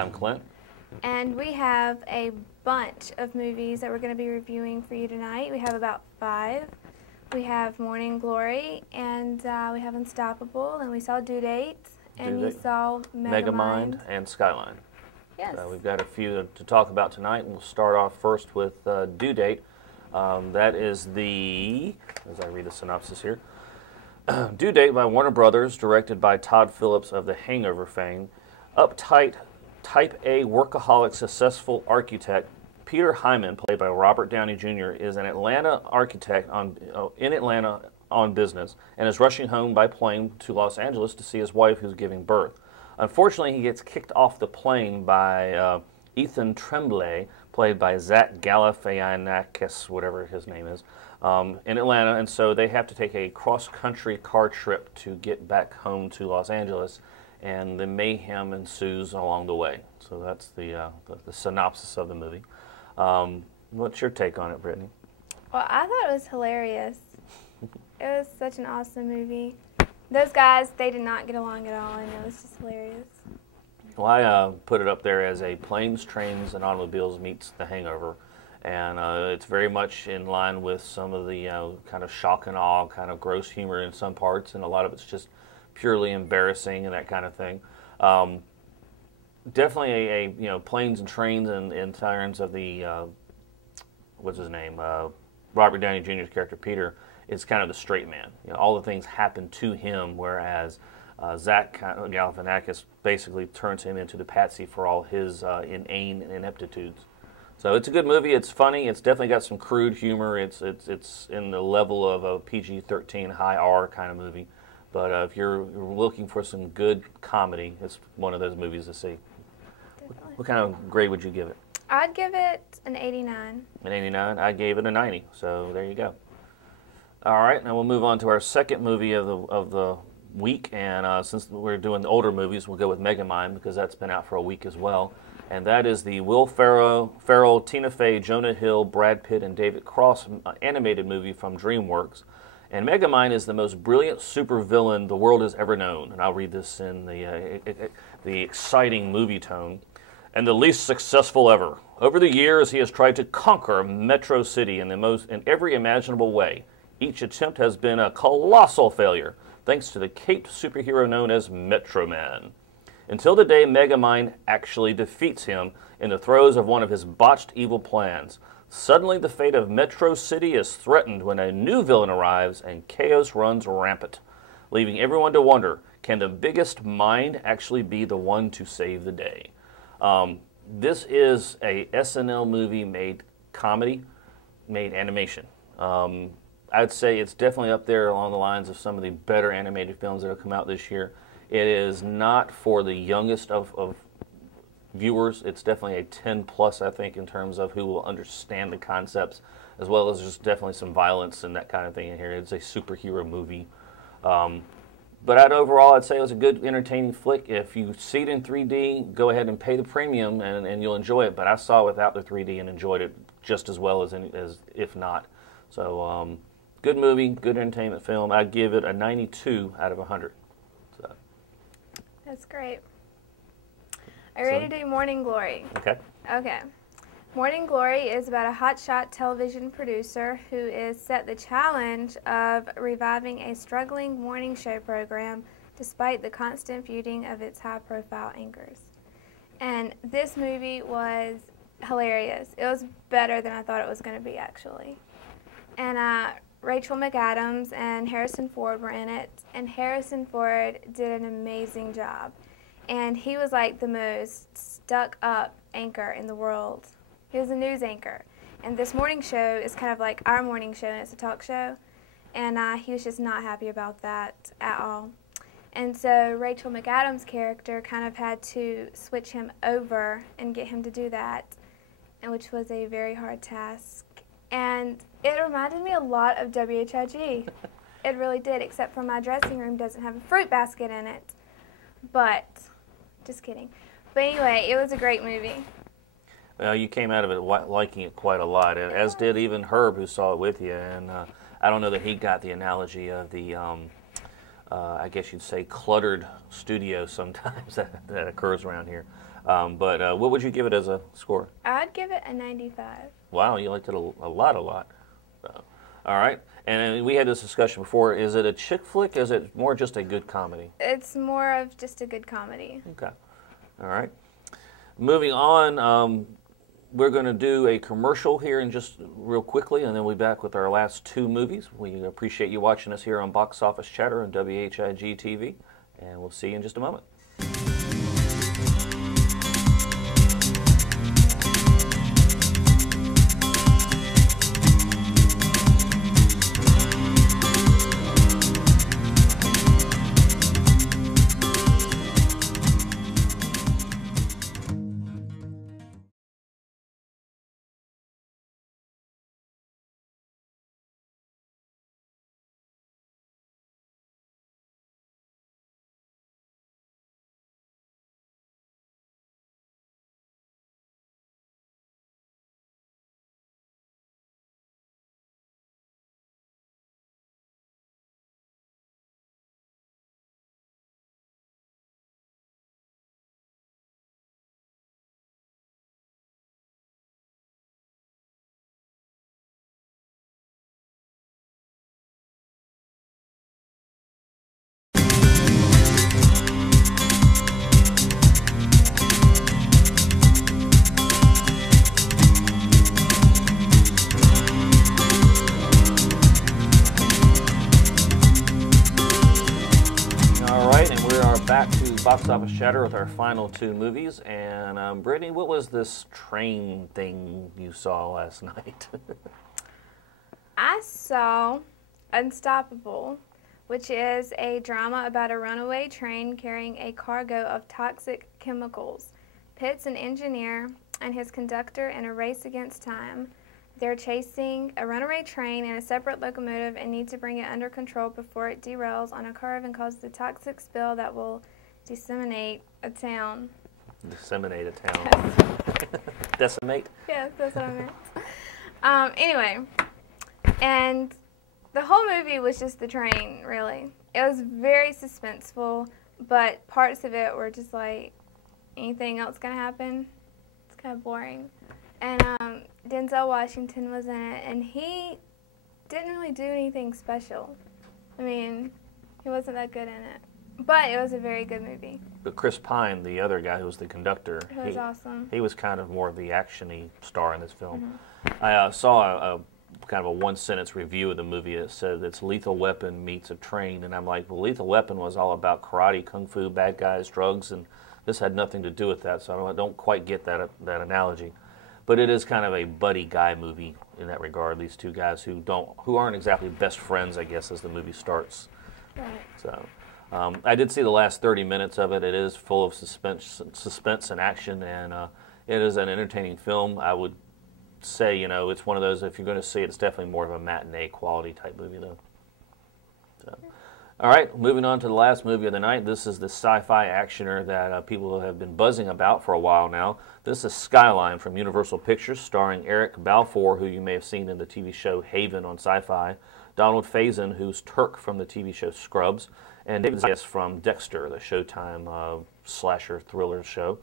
I'm Clint. And we have a bunch of movies that we're going to be reviewing for you tonight. We have about 5. We have Morning Glory, and we have Unstoppable, and we saw Due Date, and you saw Megamind. And Skyline. Yes. We've got a few to talk about tonight, and we'll start off first with Due Date. That is the, as I read the synopsis here, Due Date by Warner Brothers, directed by Todd Phillips of The Hangover fame. Uptight, type A workaholic successful architect Peter Hyman, played by Robert Downey Jr., is an Atlanta architect in Atlanta on business and is rushing home by plane to Los Angeles to see his wife who's giving birth. Unfortunately, he gets kicked off the plane by Ethan Tremblay, played by Zach Galifianakis, whatever his name is, in Atlanta, and so they have to take a cross-country car trip to get back home to Los Angeles, and the mayhem ensues along the way. So that's the synopsis of the movie. What's your take on it, Brittany? Well, I thought it was hilarious. It was such an awesome movie. Those guys, they did not get along at all, and it was just hilarious. Well, I put it up there as a Planes, Trains, and Automobiles meets The Hangover, and it's very much in line with some of the kind of shock and awe, kind of gross humor in some parts, and a lot of it's just purely embarrassing and that kind of thing. Definitely a Planes and Trains in terms of the what's his name, Robert Downey Jr.'s character Peter is kind of the straight man. All the things happen to him, whereas Zach Galifianakis basically turns him into the patsy for all his inane ineptitudes. So it's a good movie. It's funny. It's definitely got some crude humor. It's in the level of a PG-13 high R kind of movie. But if you're looking for some good comedy, it's one of those movies to see. Definitely. What kind of grade would you give it? I'd give it an 89. An 89? I gave it a 90. So there you go. All right, now we'll move on to our second movie of the week. And since we're doing the older movies, we'll go with Megamind because that's been out for a week as well. And that is the Will Ferrell, Tina Fey, Jonah Hill, Brad Pitt, and David Cross animated movie from DreamWorks. And Megamind is the most brilliant supervillain the world has ever known. And I'll read this in the exciting movie tone. And the least successful ever. Over the years, he has tried to conquer Metro City in every imaginable way. Each attempt has been a colossal failure, thanks to the caped superhero known as Metro Man. Until the day Megamind actually defeats him in the throes of one of his botched evil plans. Suddenly, the fate of Metro City is threatened when a new villain arrives and chaos runs rampant, leaving everyone to wonder, can the biggest mind actually be the one to save the day? This is a SNL movie made comedy, made animation. I'd say it's definitely up there along the lines of some of the better animated films that have come out this year. It is not for the youngest of viewers. It's definitely a 10 plus, I think, in terms of who will understand the concepts, as well as just definitely some violence and that kind of thing in here. It's a superhero movie. But overall, I'd say it was a good, entertaining flick. If you see it in 3D, go ahead and pay the premium and you'll enjoy it. But I saw it without the 3D and enjoyed it just as well as if not. So, good movie, good entertainment film. I'd give it a 92 out of 100. So. That's great. Are you ready to do Morning Glory? Okay. Okay. Morning Glory is about a hotshot television producer who is set the challenge of reviving a struggling morning show program despite the constant feuding of its high-profile anchors. And this movie was hilarious. It was better than I thought it was going to be, actually. And Rachel McAdams and Harrison Ford were in it, and Harrison Ford did an amazing job. And he was like the most stuck-up anchor in the world. He was a news anchor. And this morning show is kind of like our morning show, and it's a talk show. And he was just not happy about that at all. And so Rachel McAdams' character kind of had to switch him over and get him to do that, and which was a very hard task. And it reminded me a lot of WHIG. It really did, except for my dressing room doesn't have a fruit basket in it. But, just kidding. But anyway, it was a great movie. Well, you came out of it liking it quite a lot, as did even Herb, who saw it with you. And I don't know that he got the analogy of the, I guess you'd say, cluttered studio sometimes that occurs around here. But what would you give it as a score? I'd give it a 95. Wow, you liked it a lot. All right. And we had this discussion before. Is it a chick flick? Is it more just a good comedy? It's more of just a good comedy. Okay. All right. Moving on, we're going to do a commercial here in just real quickly, and then we'll be back with our last two movies. We appreciate you watching us here on Box Office Chatter on WHIG TV, and we'll see you in just a moment. Back to Box Office Chatter with our final two movies. And Brittany, what was this train thing you saw last night? I saw Unstoppable, which is a drama about a runaway train carrying a cargo of toxic chemicals. Pits an engineer and his conductor in a race against time. They're chasing a runaway train in a separate locomotive and need to bring it under control before it derails on a curve and causes a toxic spill that will disseminate a town. Disseminate a town. Decimate? Yes, that's what I meant. Anyway, and the whole movie was just the train, really. It was very suspenseful, but parts of it were just like, anything else gonna happen? It's kind of boring. And Denzel Washington was in it, and he didn't really do anything special. I mean, he wasn't that good in it. But it was a very good movie. But Chris Pine, the other guy who was the conductor, He was awesome. He was kind of more of the action-y star in this film. Mm-hmm. I saw a kind of a one-sentence review of the movie that said it's Lethal Weapon meets a train, and I'm like, well, Lethal Weapon was all about karate, kung fu, bad guys, drugs, and this had nothing to do with that, so I don't quite get that analogy. But it is kind of a buddy guy movie in that regard. These two guys who aren't exactly best friends, I guess, as the movie starts. Right. So, I did see the last 30 minutes of it. It is full of suspense and action, and it is an entertaining film. I would say, it's one of those. If you're going to see it, it's definitely more of a matinee quality type movie, though. So. All right, moving on to the last movie of the night. This is the sci-fi actioner that people have been buzzing about for a while now. This is Skyline from Universal Pictures, starring Eric Balfour, who you may have seen in the TV show Haven on Sci-Fi, Donald Faison, who's Turk from the TV show Scrubs, and David Zayas from Dexter, the Showtime slasher thriller show.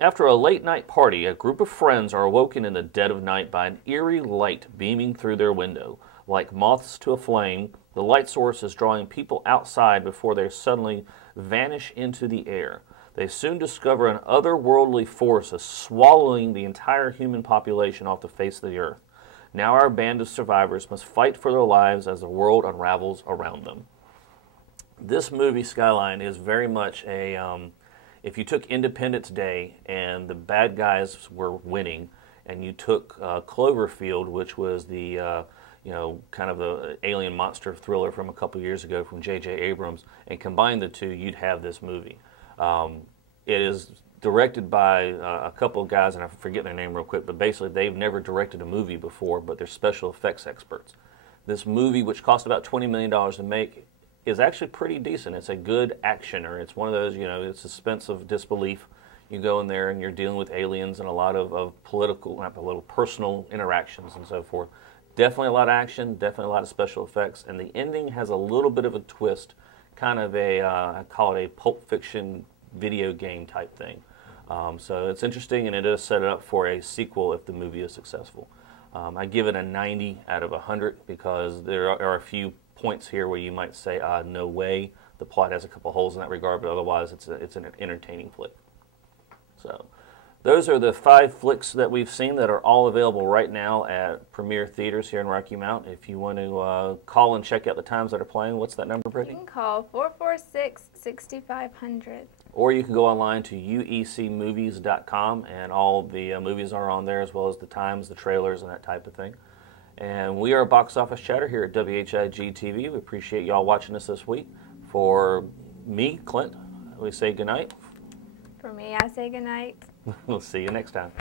After a late-night party, a group of friends are awoken in the dead of night by an eerie light beaming through their window. Like moths to a flame, the light source is drawing people outside before they suddenly vanish into the air. They soon discover an otherworldly force is swallowing the entire human population off the face of the earth. Now our band of survivors must fight for their lives as the world unravels around them. This movie, Skyline, is very much a, if you took Independence Day and the bad guys were winning, and you took Cloverfield, which was the kind of the alien monster thriller from a couple years ago from J.J. Abrams, and combine the two, you'd have this movie. It is directed by a couple of guys, and I forget their name real quick, but basically they've never directed a movie before, but they're special effects experts. This movie, which cost about $20 million to make, is actually pretty decent. It's a good actioner. It's one of those, it's suspense of disbelief. You go in there and you're dealing with aliens and a lot of personal interactions and so forth. Definitely a lot of action, definitely a lot of special effects, and the ending has a little bit of a twist, kind of I call it a Pulp Fiction video game type thing. So it's interesting, and it does set it up for a sequel if the movie is successful. I give it a 90 out of 100 because there are a few points here where you might say, no way. The plot has a couple holes in that regard, but otherwise it's an entertaining flick. So those are the 5 flicks that we've seen that are all available right now at Premiere Theaters here in Rocky Mount. If you want to call and check out the times that are playing, what's that number, Brittany? You can call 446-6500. Or you can go online to uecmovies.com, and all the movies are on there, as well as the times, the trailers, and that type of thing. And we are Box Office Chatter here at WHIG-TV. We appreciate y'all watching us this week. For me, Clint, we say goodnight. For me, I say goodnight. We'll see you next time.